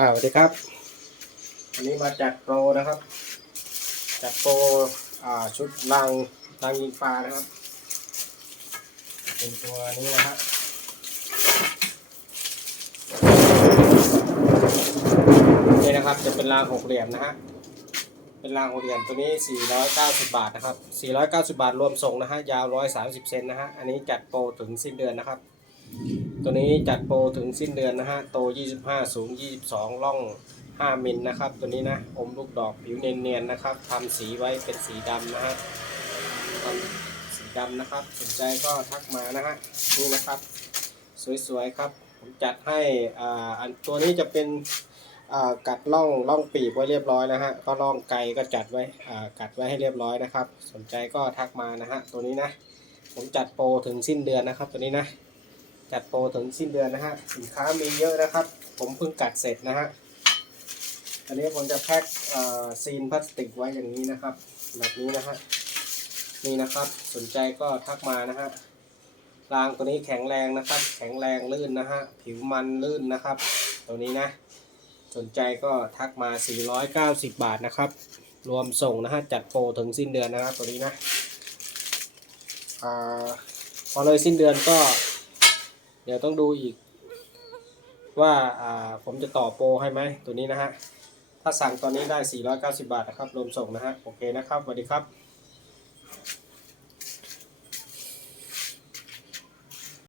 อ่าสวัสดีครับวันนี้มาจัดโปรนะครับ จัดโปรอ่าชุดรางรางยิงปลานะครับ เป็นตัวนี้นะฮะนี่นะครับจะเป็นรางหกเหลี่ยมนะฮะเป็นรางหกเหลี่ยมตัวนี้ 490 บาทนะครับ 490 บาทรวมส่งนะฮะยาว 130 เซนนะฮะอันนี้จัดโปรถึงสิ้นเดือนนะครับ ตัวนี้จัดโปรถึงสิ้นเดือนนะฮะ โต 25 สูง 22 ล่อง 5 มิลนะครับ ตัวนี้นะ อมลูกดอกผิวเนียนๆนะครับทำสีไว้เป็นสีดำนะฮะทำสีดำนะครับ สนใจก็ทักมานะฮะนี่นะครับ สวยๆครับ ผมจัดให้อ่าอันตัวนี้จะเป็นอ่ากัดล่องล่องปีกไว้เรียบร้อยนะฮะก็ล่องไกลก็จัดไว้อ่ากัดไว้ให้เรียบร้อยนะครับ สนใจก็ทักมานะฮะตัวนี้นะ ผมจัดโปรถึงสิ้นเดือนนะครับตัวนี้นะ จัดโปรถึงสิ้นเดือนนะฮะ สินค้ามีเยอะนะครับ ผมเพิ่งกัดเสร็จนะฮะ อันนี้ผมจะแพ็คซีนพลาสติกไว้อย่างนี้นะครับ แบบนี้นะฮะ นี่นะครับ สนใจก็ทักมานะฮะ รางตัวนี้แข็งแรงนะครับ แข็งแรงลื่นนะฮะ ผิวมันลื่นนะครับ ตัวนี้นะ สนใจก็ทักมา 490 บาทนะครับ รวมส่งนะฮะ จัดโปรถึงสิ้นเดือนนะครับตัวนี้นะอพอเลยสิ้นเดือนก็ ดี๋ยวต้องดูอีกว่าอ่าผมจะต่อโปรให้ไหมตัวนี้นะฮะ ถ้าสั่งตอนนี้ได้ 490 บาทนะครับรวมส่งนะฮะ โอเคนะครับสวัสดีครับ